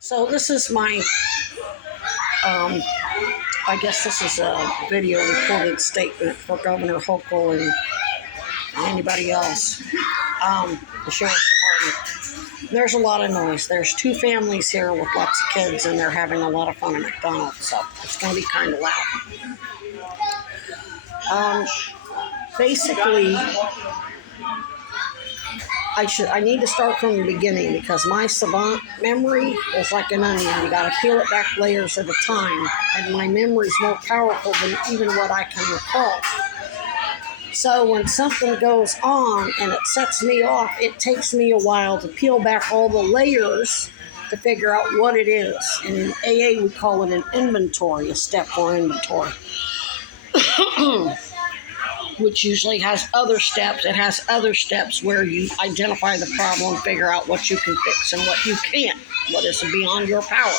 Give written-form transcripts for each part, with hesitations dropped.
So this is my, I guess this is a video recorded statement for Governor Holcul and anybody else, the Sheriff's Department. There's a lot of noise. There's two families here with lots of kids, and they're having a lot of fun at McDonald's, so it's going to be kind of loud. Basically, I need to start from the beginning because my savant memory is like an onion. You got to peel it back layers at a time, and my memory is more powerful than even what I can recall. So when something goes on and it sets me off, it takes me a while to peel back all the layers to figure out what it is. And in AA, we call it an inventory, a step 4 inventory. Which usually has other steps. It has other steps where you identify the problem, figure out what you can fix and what you can't, what is beyond your power.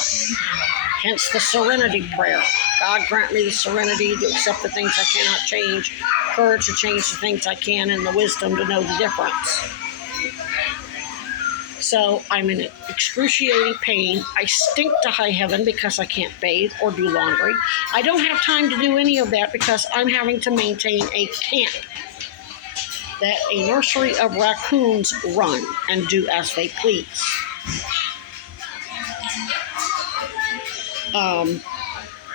Hence the serenity prayer. God grant me the serenity to accept the things I cannot change, courage to change the things I can, and the wisdom to know the difference. So I'm in excruciating pain. I stink to high heaven because I can't bathe or do laundry. I don't have time to do any of that because I'm having to maintain a camp that a nursery of raccoons run and do as they please.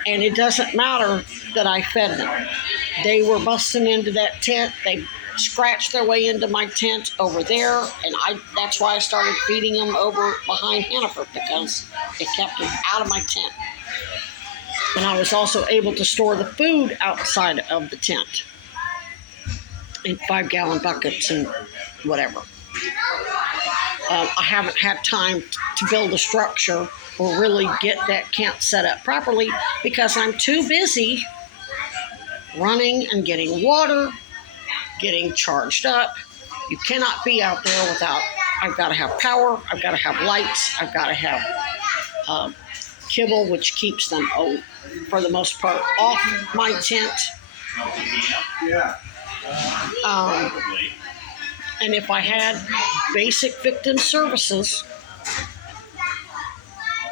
And it doesn't matter that I fed them. They were busting into that tent. They scratched their way into my tent over there, and that's why I started feeding them over behind Hannaford, because it kept them out of my tent. And I was also able to store the food outside of the tent in 5-gallon buckets and whatever. I haven't had time to build a structure or really get that camp set up properly because I'm too busy running and getting water, getting charged up. You cannot be out there without, I've got to have power, I've got to have lights, I've got to have kibble, which keeps them, for the most part, off my tent. And if I had basic victim services,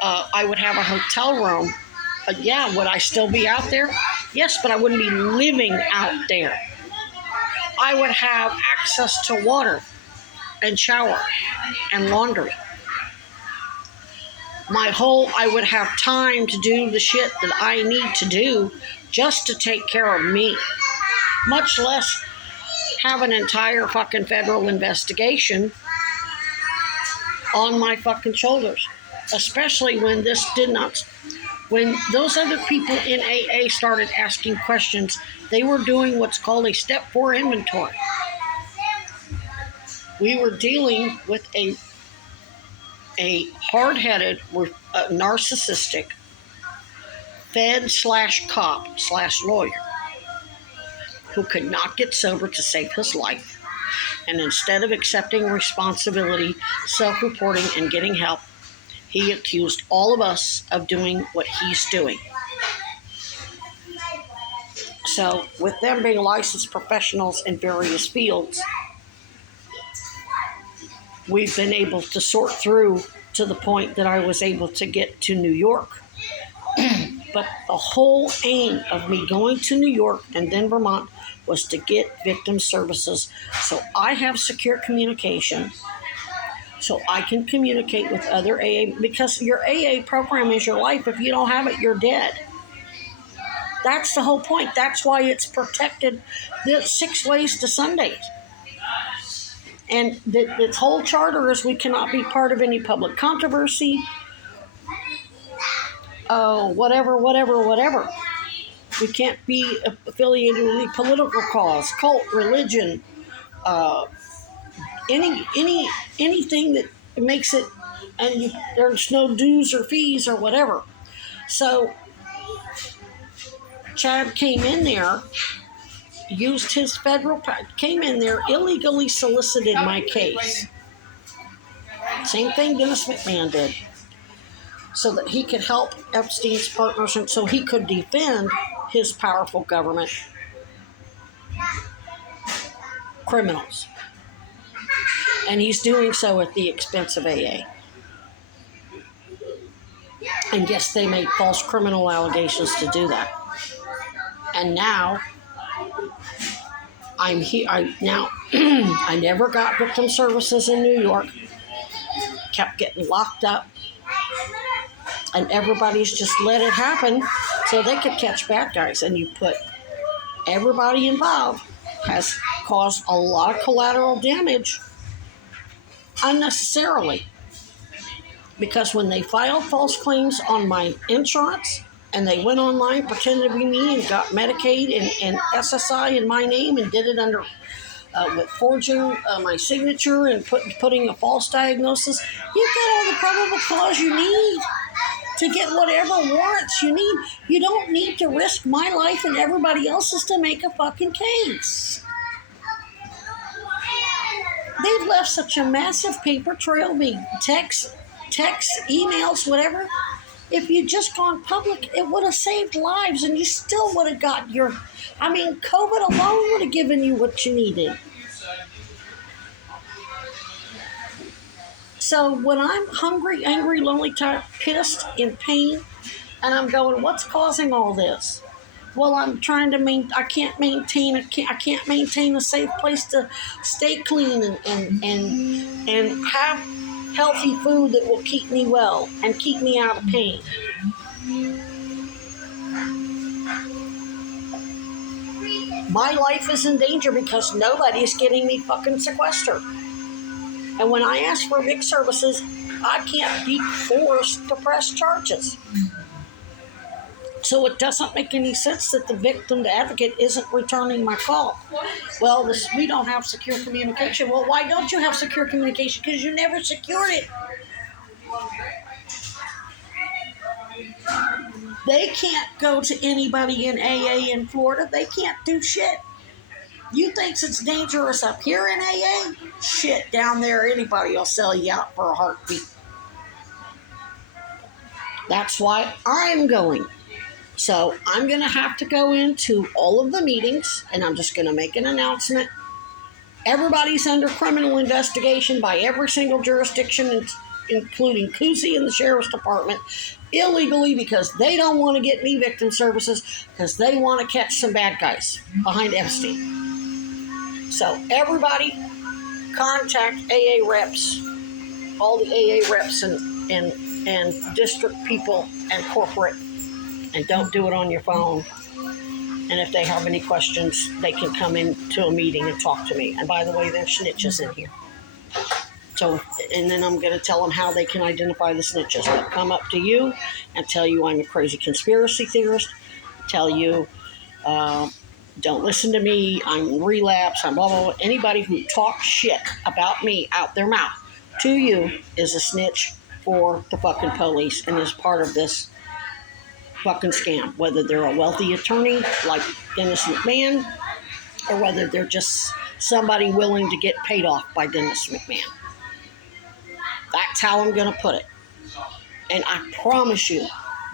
I would have a hotel room. But yeah, would I still be out there? Yes, but I wouldn't be living out there. I would have access to water and shower and laundry. I would have time to do the shit that I need to do just to take care of me. Much less have an entire fucking federal investigation on my fucking shoulders. Especially when when those other people in AA started asking questions, they were doing what's called a step 4 inventory. We were dealing with a hard-headed, narcissistic fed/cop/lawyer who could not get sober to save his life. And instead of accepting responsibility, self-reporting, and getting help, he accused all of us of doing what he's doing. So, with them being licensed professionals in various fields, we've been able to sort through to the point that I was able to get to New York. But the whole aim of me going to New York and then Vermont was to get victim services so I have secure communication, so I can communicate with other AA, because your AA program is your life. If you don't have it, you're dead. That's the whole point. That's why it's protected. The 6 ways to Sundays. And its whole charter is we cannot be part of any public controversy. Whatever. We can't be affiliated with any political cause, cult, religion, anything that makes it, and there's no dues or fees or whatever. So Chad came in there, used his came in there, illegally solicited my case. Same thing Dennis McMahon did, so that he could help Epstein's partners and so he could defend his powerful government criminals. And he's doing so at the expense of AA. And yes, they made false criminal allegations to do that. And now I'm here. I never got victim services in New York. Kept getting locked up. And everybody's just let it happen so they could catch bad guys. And you put everybody involved has caused a lot of collateral damage unnecessarily. Because when they filed false claims on my insurance and they went online, pretended to be me and got Medicaid and SSI in my name and did it under with forging my signature and putting a false diagnosis, you've got all the probable cause you need to get whatever warrants you need. You don't need to risk my life and everybody else's to make a fucking case. They've left such a massive paper trail, being texts, emails, whatever. If you'd just gone public, it would have saved lives and you still would have got COVID alone would have given you what you needed. So when I'm hungry, angry, lonely, tired, pissed, in pain, and I'm going, what's causing all this? Well, I'm trying to I can't maintain a safe place to stay clean and have healthy food that will keep me well and keep me out of pain. My life is in danger because nobody's getting me fucking sequestered. And when I ask for big services, I can't be forced to press charges. So it doesn't make any sense that the victim advocate isn't returning my call. Well, we don't have secure communication. Well, why don't you have secure communication? Because you never secured it. They can't go to anybody in AA in Florida. They can't do shit. You think it's dangerous up here in AA? Shit, down there, anybody will sell you out for a heartbeat. That's why I'm going. So I'm going to have to go into all of the meetings, and I'm just going to make an announcement. Everybody's under criminal investigation by every single jurisdiction, including CUSI and the Sheriff's Department, illegally because they don't want to get me victim services because they want to catch some bad guys behind Epstein. So everybody contact AA reps, all the AA reps and district people and corporate, and don't do it on your phone. And if they have any questions, they can come into a meeting and talk to me. And by the way, there's snitches in here. So, and then I'm going to tell them how they can identify the snitches. They'll come up to you and tell you I'm a crazy conspiracy theorist, tell you don't listen to me, I'm relapse, I'm blah, blah, blah. Anybody who talks shit about me out their mouth to you is a snitch for the fucking police and is part of this fucking scam. Whether they're a wealthy attorney like Dennis McMahon or whether they're just somebody willing to get paid off by Dennis McMahon. That's how I'm going to put it. And I promise you,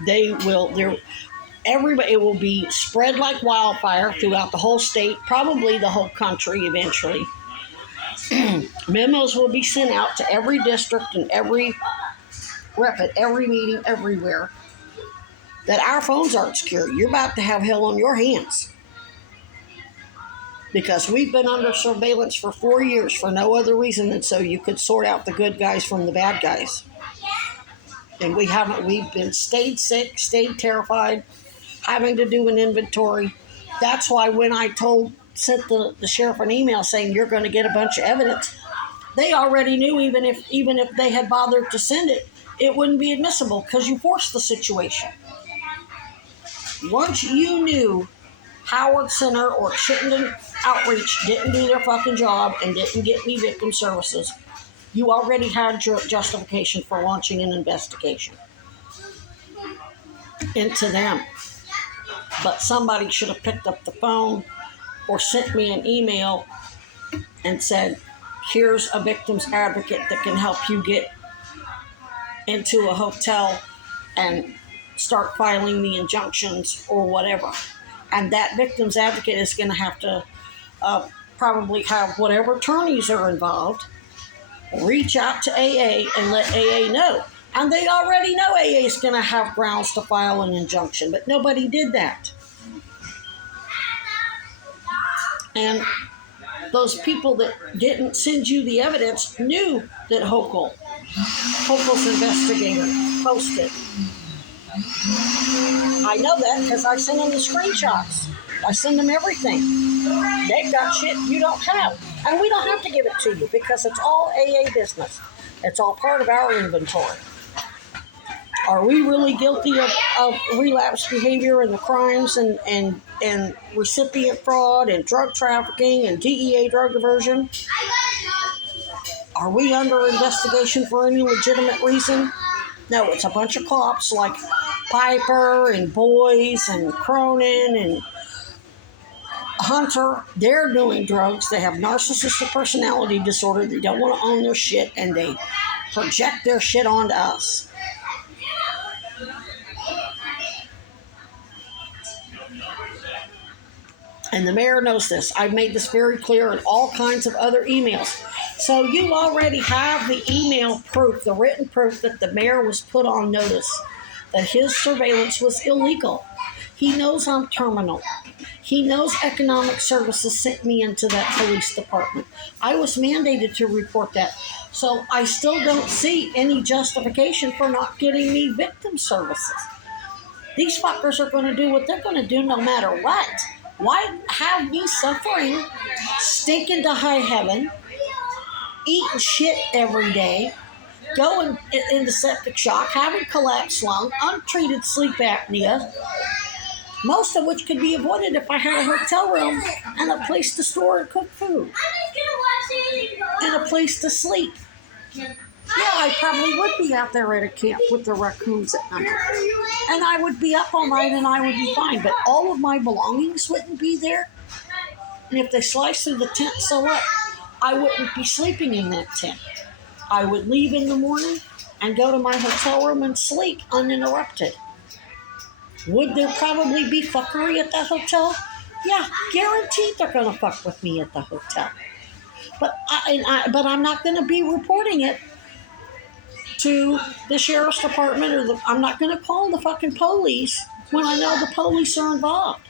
it will be spread like wildfire throughout the whole state, probably the whole country eventually. Memos will be sent out to every district and every rep at every meeting everywhere that our phones aren't secure. You're about to have hell on your hands. Because we've been under surveillance for 4 years for no other reason than so you could sort out the good guys from the bad guys. And we haven't. We've been stayed sick, stayed terrified, having to do an inventory. That's why when I sent the sheriff an email saying you're going to get a bunch of evidence, they already knew even if they had bothered to send it, it wouldn't be admissible because you forced the situation. Once you knew Howard Center or Chittenden Outreach didn't do their fucking job and didn't get me victim services, you already had your justification for launching an investigation into them. But somebody should have picked up the phone or sent me an email and said, here's a victim's advocate that can help you get into a hotel and start filing the injunctions or whatever. And that victim's advocate is going to have to probably have whatever attorneys are involved reach out to AA and let AA know And they already know AA is going to have grounds to file an injunction, but nobody did that. And those people that didn't send you the evidence knew that Holcul's investigator, posted. I know that because I send them the screenshots. I send them everything. They've got shit you don't have. And we don't have to give it to you because it's all AA business. It's all part of our inventory. Are we really guilty of relapse behavior and the crimes and recipient fraud and drug trafficking and DEA drug diversion? Are we under investigation for any legitimate reason? No, it's a bunch of cops like Piper and Boyce and Cronin and Hunter. They're doing drugs. They have narcissistic personality disorder. They don't want to own their shit, and they project their shit onto us. And the mayor knows this. I've made this very clear in all kinds of other emails. So you already have the email proof, the written proof that the mayor was put on notice that his surveillance was illegal. He knows I'm terminal. He knows Economic Services sent me into that police department. I was mandated to report that. So I still don't see any justification for not getting me victim services. These fuckers are going to do what they're going to do no matter what. Why have me suffering, stinking to high heaven, eating shit every day, going into septic shock, having collapsed lung, untreated sleep apnea, most of which could be avoided if I had a hotel room and a place to store and cook food, and a place to sleep. Yeah, I probably would be out there at a camp with the raccoons at night. And I would be up all night and I would be fine. But all of my belongings wouldn't be there. And if they sliced through the tent, so what? I wouldn't be sleeping in that tent. I would leave in the morning and go to my hotel room and sleep uninterrupted. Would there probably be fuckery at that hotel? Yeah, guaranteed they're going to fuck with me at the hotel. But I'm not going to be reporting it to the sheriff's department, or I'm not going to call the fucking police when I know the police are involved.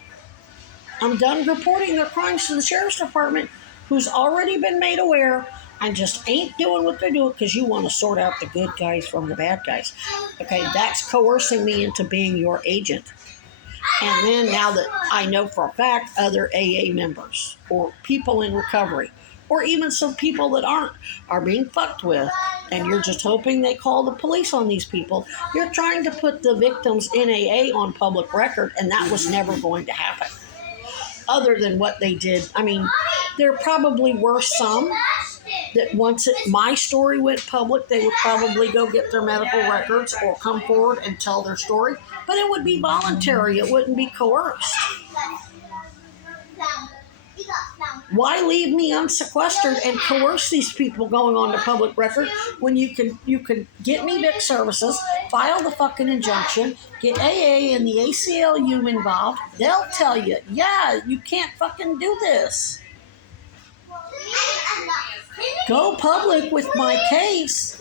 I'm done reporting their crimes to the sheriff's department, who's already been made aware and just ain't doing what they're doing because you want to sort out the good guys from the bad guys. Okay, that's coercing me into being your agent. And then now that I know for a fact other AA members or people in recovery, or even some people that are being fucked with, and you're just hoping they call the police on these people. You're trying to put the victims in AA on public record, and that was never going to happen. Other than what they did. I mean, there probably were some that once my story went public, they would probably go get their medical records or come forward and tell their story. But it would be voluntary. It wouldn't be coerced. Why leave me unsequestered and coerce these people going on to public record when you can get me Vic services, file the fucking injunction, get AA and the ACLU involved. They'll tell you, yeah, you can't fucking do this. Go public with my case.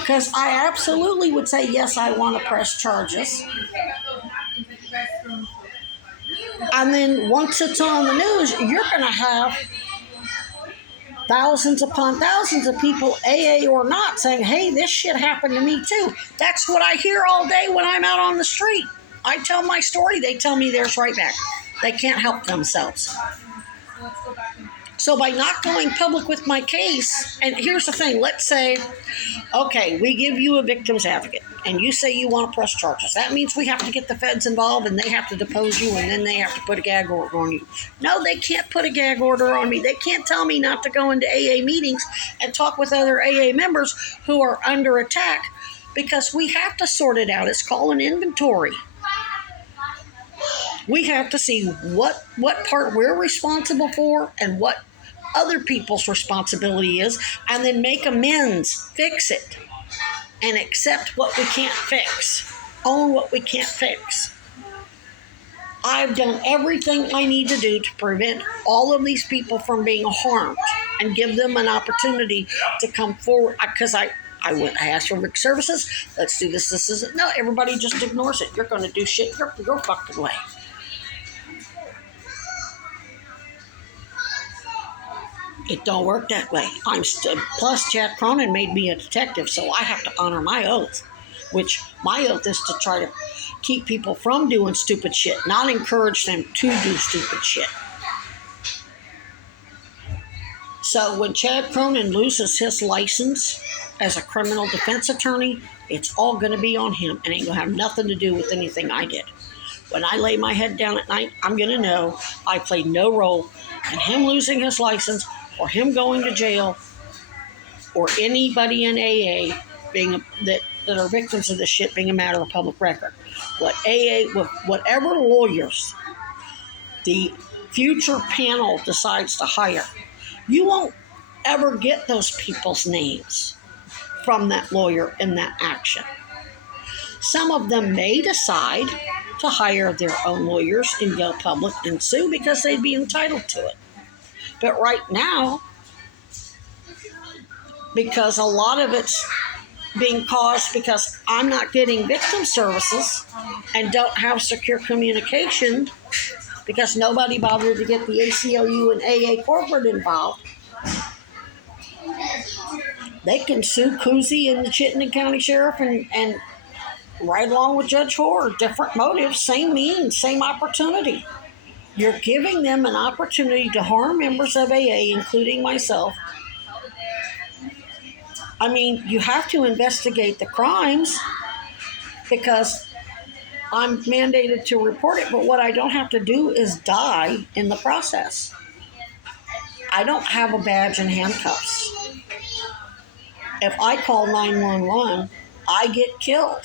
Because I absolutely would say, yes, I want to press charges. And then once it's on the news, you're going to have thousands upon thousands of people, AA or not, saying, hey, this shit happened to me too. That's what I hear all day when I'm out on the street. I tell my story, they tell me theirs right back. They can't help themselves. So by not going public with my case, and here's the thing, let's say, okay, we give you a victim's advocate, and you say you want to press charges. That means we have to get the feds involved, and they have to depose you, and then they have to put a gag order on you. No, they can't put a gag order on me. They can't tell me not to go into AA meetings and talk with other AA members who are under attack, because we have to sort it out. It's called an inventory. We have to see what part we're responsible for and what other people's responsibility is, and then make amends, fix it, and accept what we can't fix, own what we can't fix. I've done everything I need to do to prevent all of these people from being harmed and give them an opportunity to come forward, because I asked for Vic services. Let's do this, this, this. No, everybody just ignores it. You're going to do shit your fucking way. It don't work that way. Plus Chad Cronin made me a detective, so I have to honor my oath, which my oath is to try to keep people from doing stupid shit, not encourage them to do stupid shit. So when Chad Cronin loses his license as a criminal defense attorney, it's all going to be on him and ain't going to have nothing to do with anything I did. When I lay my head down at night, I'm going to know I played no role in him losing his license or him going to jail or anybody in AA being that are victims of this shit being a matter of public record. Whatever lawyers the future panel decides to hire, you won't ever get those people's names from that lawyer in that action. Some of them may decide to hire their own lawyers and go public and sue because they'd be entitled to it. But right now, because a lot of it's being caused because I'm not getting victim services and don't have secure communication because nobody bothered to get the ACLU and AA corporate involved, they can sue CUSI and the Chittenden County Sheriff and right along with Judge Hoare. Different motives, same means, same opportunity. You're giving them an opportunity to harm members of AA, including myself. I mean, you have to investigate the crimes because I'm mandated to report it, but what I don't have to do is die in the process. I don't have a badge and handcuffs. If I call 911, I get killed.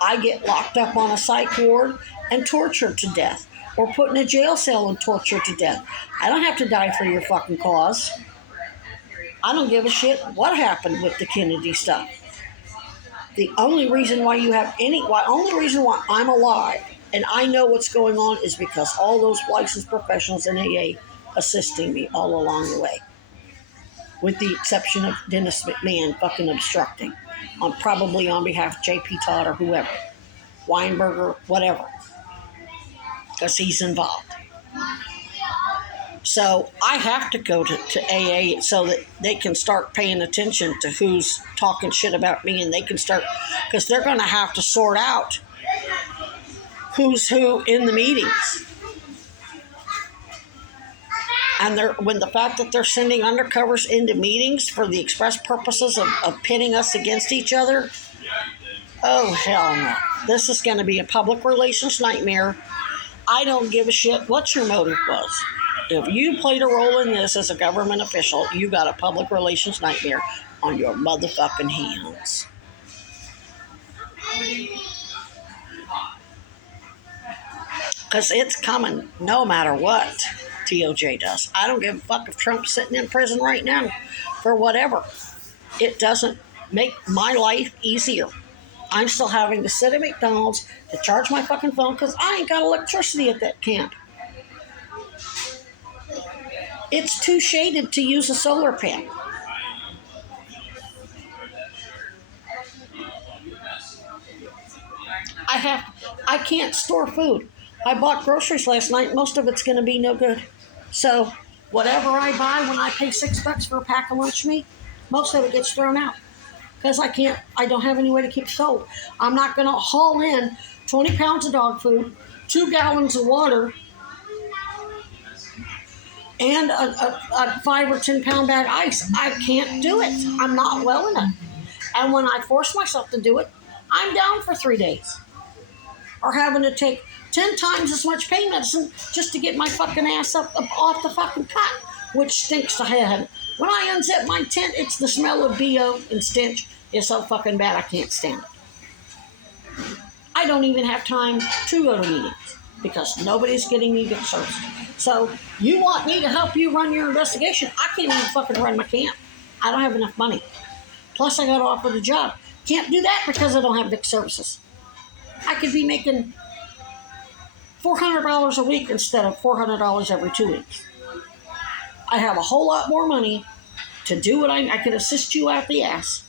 I get locked up on a psych ward and tortured to death, or put in a jail cell and tortured to death. I don't have to die for your fucking cause. I don't give a shit what happened with the Kennedy stuff. The only reason why I'm alive and I know what's going on is because all those licensed professionals in AA assisting me all along the way. With the exception of Dennis McMahon fucking obstructing, probably on behalf of J.P. Todd or whoever, Weinberger, whatever, because he's involved. So I have to go to AA so that they can start paying attention to who's talking shit about me, and they can start, because they're going to have to sort out who's who in the meetings. And when the fact that they're sending undercovers into meetings for the express purposes of pitting us against each other, oh hell no. This is going to be a public relations nightmare. I don't give a shit what your motive was. If you played a role in this as a government official, you got a public relations nightmare on your motherfucking hands. Because it's coming no matter what TOJ does. I don't give a fuck if Trump's sitting in prison right now for whatever. It doesn't make my life easier. I'm still having to sit at McDonald's to charge my fucking phone because I ain't got electricity at that camp. It's too shaded to use a solar panel. I can't store food. I bought groceries last night. Most of it's going to be no good. So whatever I buy when I pay $6 for a pack of lunch meat, most of it gets thrown out because I don't have any way to keep it cold. I'm not going to haul in 20 pounds of dog food, 2 gallons of water, and a 5 or 10 pound bag of ice. I can't do it. I'm not well enough. And when I force myself to do it, I'm down for 3 days. Or having to take 10 times as much pain medicine just to get my fucking ass up off the fucking cot, which stinks to heaven. When I unzip my tent, it's the smell of BO and stench is so fucking bad I can't stand it. I don't even have time to go to meetings because nobody's getting me good service. So you want me to help you run your investigation? I can't even fucking run my camp. I don't have enough money. Plus I got offered a job. Can't do that because I don't have big services. I could be making $400 a week instead of $400 every 2 weeks. I have a whole lot more money to do what I could assist you out the ass.